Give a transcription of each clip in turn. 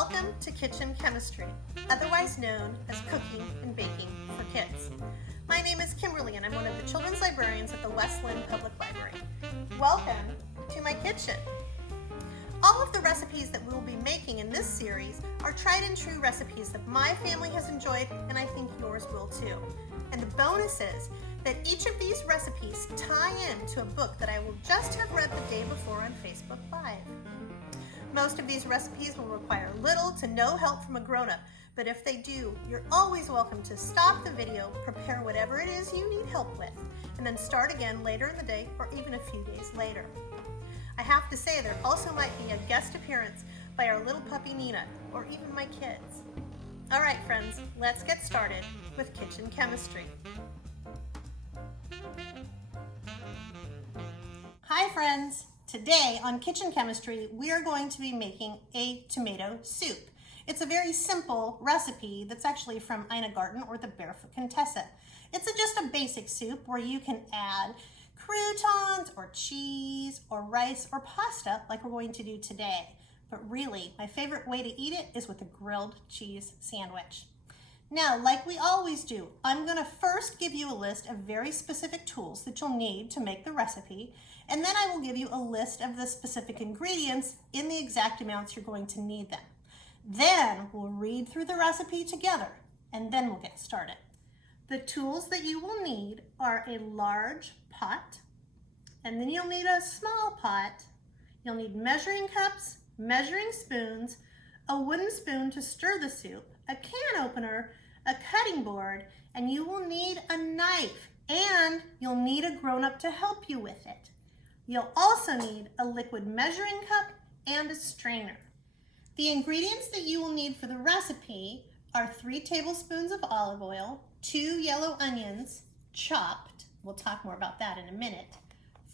Welcome to Kitchen Chemistry, otherwise known as cooking and baking for kids. My name is Kimberley and I'm one of the children's librarians at the West Lynn Public Library. Welcome to my kitchen. All of the recipes that we will be making in this series are tried and true recipes that my family has enjoyed, and I think yours will too. And the bonus is that each of these recipes tie in to a book that I will just have read the day before on Facebook Live. Most of these recipes will require little to no help from a grown-up, but if they do, you're always welcome to stop the video, prepare whatever it is you need help with, and then start again later in the day or even a few days later. I have to say there also might be a guest appearance by our little puppy Nina, or even my kids. All right, friends, let's get started with kitchen chemistry. Hi, friends. Today on Kitchen Chemistry, we are going to be making a tomato soup. It's a very simple recipe that's actually from Ina Garten or the Barefoot Contessa. It's just a basic soup where you can add croutons or cheese or rice or pasta like we're going to do today. But really, my favorite way to eat it is with a grilled cheese sandwich. Now, like we always do, I'm going to first give you a list of very specific tools that you'll need to make the recipe, and then I will give you a list of the specific ingredients in the exact amounts you're going to need them. Then we'll read through the recipe together, and then we'll get started. The tools that you will need are a large pot, and then you'll need a small pot. You'll need measuring cups, measuring spoons, a wooden spoon to stir the soup, a can opener, a cutting board, and you will need a knife, and you'll need a grown-up to help you with it. You'll also need a liquid measuring cup and a strainer. The ingredients that you will need for the recipe are 3 tablespoons of olive oil, 2 yellow onions, chopped, we'll talk more about that in a minute,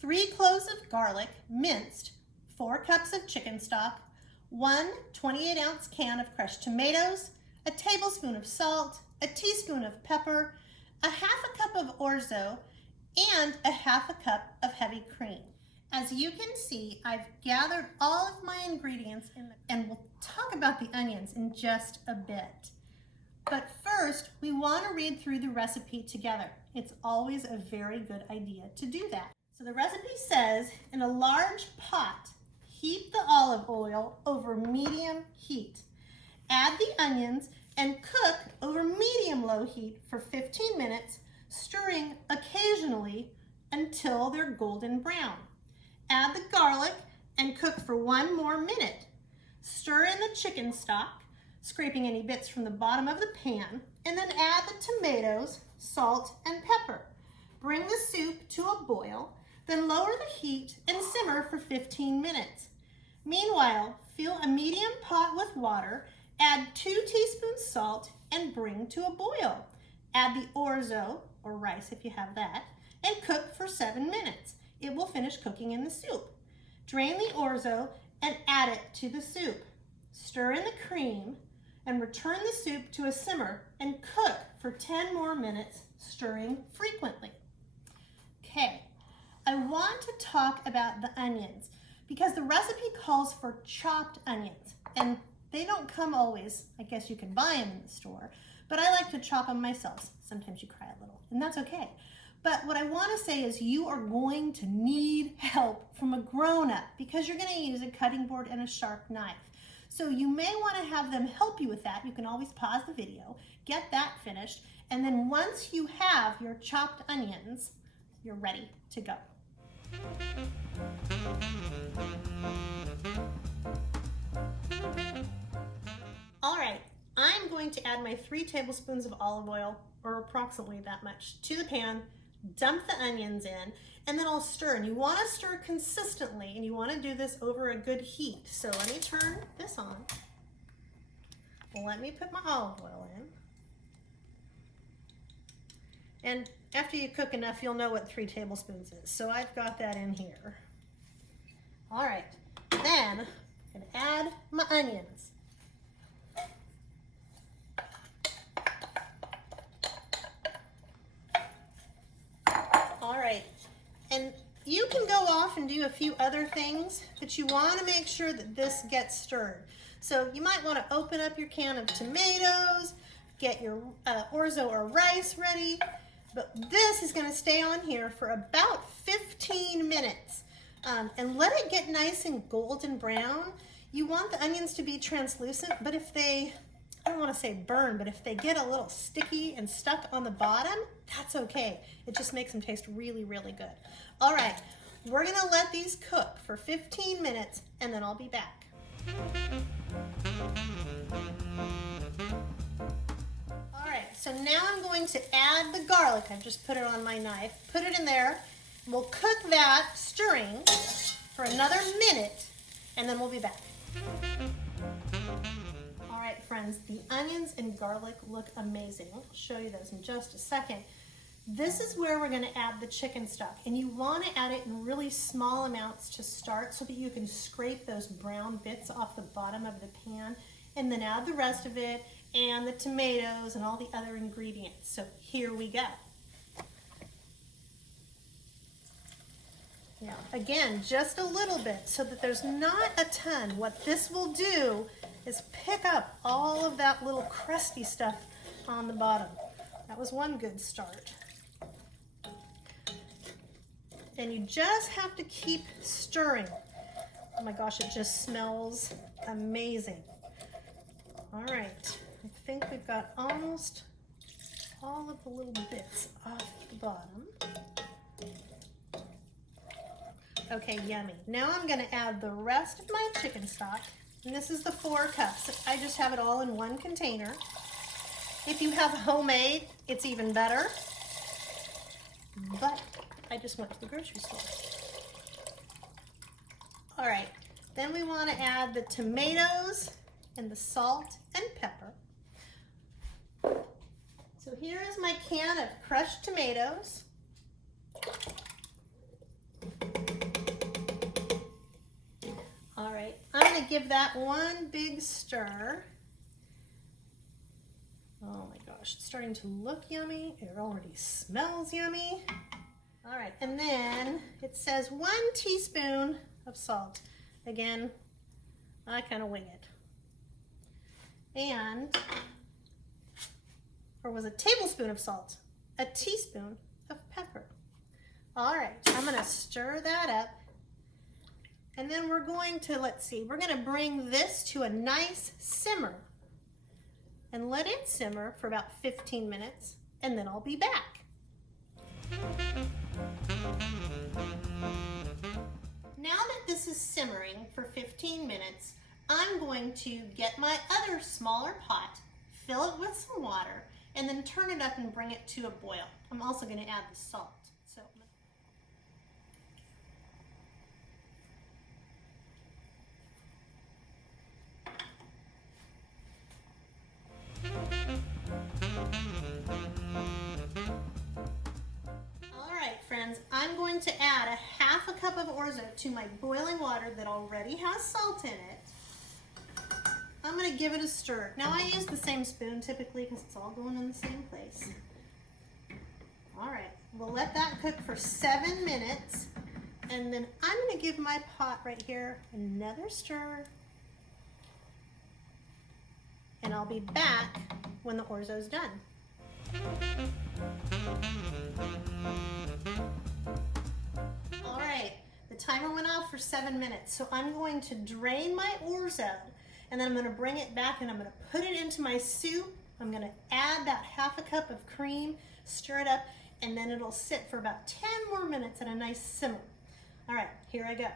3 cloves of garlic, minced, 4 cups of chicken stock, 1 28-ounce can of crushed tomatoes, a tablespoon of salt, a teaspoon of pepper, a half a cup of orzo, and a half a cup of heavy cream. As you can see, I've gathered all of my ingredients and we'll talk about the onions in just a bit. But first, we want to read through the recipe together. It's always a very good idea to do that. So the recipe says, in a large pot, heat the olive oil over medium heat. Add the onions and cook over medium-low heat for 15 minutes, stirring occasionally until they're golden brown. Add the garlic and cook for 1 more minute. Stir in the chicken stock, scraping any bits from the bottom of the pan, and then add the tomatoes, salt, and pepper. Bring the soup to a boil, then lower the heat and simmer for 15 minutes. Meanwhile, fill a medium pot with water, add 2 teaspoons salt, and bring to a boil. Add the orzo, or rice if you have that, and cook for 7 minutes. It will finish cooking in the soup. Drain the orzo and add it to the soup. Stir in the cream and return the soup to a simmer and cook for 10 more minutes, stirring frequently. Okay, I want to talk about the onions because the recipe calls for chopped onions, and they don't come always. I guess you can buy them in the store, but I like to chop them myself. Sometimes you cry a little, and that's okay. But what I want to say is you are going to need help from a grown-up because you're going to use a cutting board and a sharp knife. So you may want to have them help you with that. You can always pause the video, get that finished, and then once you have your chopped onions, you're ready to go. All right, I'm going to add my 3 tablespoons of olive oil, or approximately that much, to the pan, dump the onions in, and then I'll stir. And you want to stir consistently, and you want to do this over a good heat. So let me turn this on. Let me put my olive oil in. And after you cook enough, you'll know what 3 tablespoons is. So I've got that in here. All right, then I'm going to add my onions. All right, and you can go off and do a few other things, but you want to make sure that this gets stirred. So you might want to open up your can of tomatoes, get your orzo or rice ready, but this is going to stay on here for about 15 minutes. And let it get nice and golden brown. You want the onions to be translucent, but if they, I don't want to say burn, but if they get a little sticky and stuck on the bottom, that's okay. It just makes them taste really, really good. All right, we're gonna let these cook for 15 minutes and then I'll be back. All right, so now I'm going to add the garlic. I've just put it on my knife. Put it in there. We'll cook that, stirring, for another minute, and then we'll be back. All right, friends, the onions and garlic look amazing. I'll show you those in just a second. This is where we're gonna add the chicken stock, and you wanna add it in really small amounts to start so that you can scrape those brown bits off the bottom of the pan, and then add the rest of it, and the tomatoes, and all the other ingredients. So here we go. Now, again, just a little bit so that there's not a ton. What this will do is pick up all of that little crusty stuff on the bottom. That was one good start. And you just have to keep stirring. Oh my gosh, it just smells amazing. All right, I think we've got almost all of the little bits off the bottom. Okay, yummy. Now I'm gonna add the rest of my chicken stock, and this is the 4 cups. I just have it all in one container. If you have homemade, it's even better, but I just went to the grocery store. All right, then we wanna add the tomatoes and the salt and pepper. So here is my can of crushed tomatoes. All right, I'm gonna give that one big stir. Oh my gosh, it's starting to look yummy. It already smells yummy. All right, and then it says 1 teaspoon of salt. Again, I kind of wing it. And, or was it a tablespoon of salt? A teaspoon of pepper. All right, I'm gonna stir that up. And then we're going to, let's see, we're gonna bring this to a nice simmer and let it simmer for about 15 minutes, and then I'll be back. Now that this is simmering for 15 minutes, I'm going to get my other smaller pot, fill it with some water, and then turn it up and bring it to a boil. I'm also gonna add the salt. I'm going to add a half a cup of orzo to my boiling water that already has salt in it. I'm going to give it a stir. Now I use the same spoon typically because it's all going in the same place. All right, we'll let that cook for 7 minutes, and then I'm going to give my pot right here another stir, and I'll be back when the orzo's done. All right, the timer went off for 7 minutes, so I'm going to drain my orzo, and then I'm going to bring it back and I'm going to put it into my soup. I'm going to add that half a cup of cream, stir it up, and then it'll sit for about 10 more minutes at a nice simmer. All right, here I go.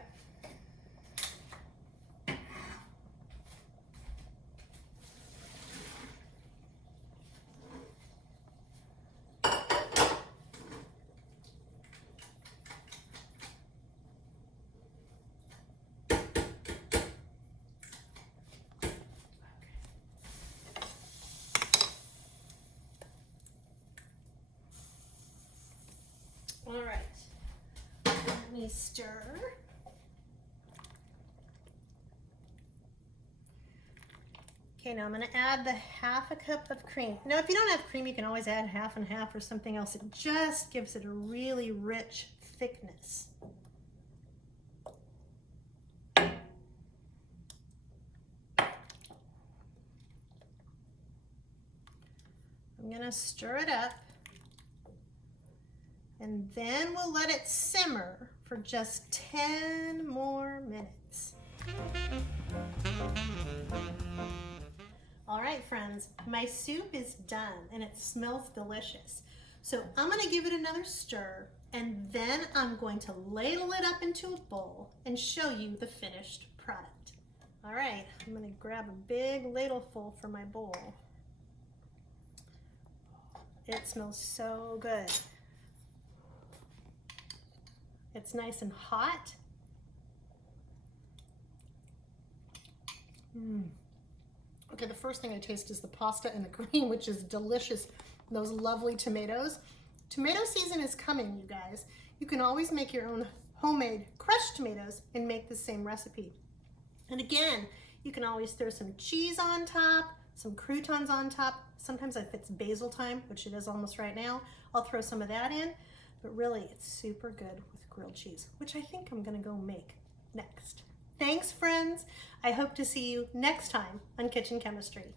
All right, let me stir. Okay, now I'm gonna add the half a cup of cream. Now, if you don't have cream, you can always add half and half or something else. It just gives it a really rich thickness. gonna stir it up, and then we'll let it simmer for just 10 more minutes. All right, friends, my soup is done and it smells delicious. So I'm gonna give it another stir, and then I'm going to ladle it up into a bowl and show you the finished product. All right, I'm gonna grab a big ladleful for my bowl. It smells so good. It's nice and hot. Okay, the first thing I taste is the pasta and the cream, which is delicious. Those lovely tomatoes. Tomato season is coming, you guys. You can always make your own homemade crushed tomatoes and make the same recipe. And again, you can always throw some cheese on top, some croutons on top. Sometimes if it's basil time, which it is almost right now, I'll throw some of that in. But really, it's super good with grilled cheese, which I think I'm gonna go make next. Thanks, friends. I hope to see you next time on Kitchen Chemistry.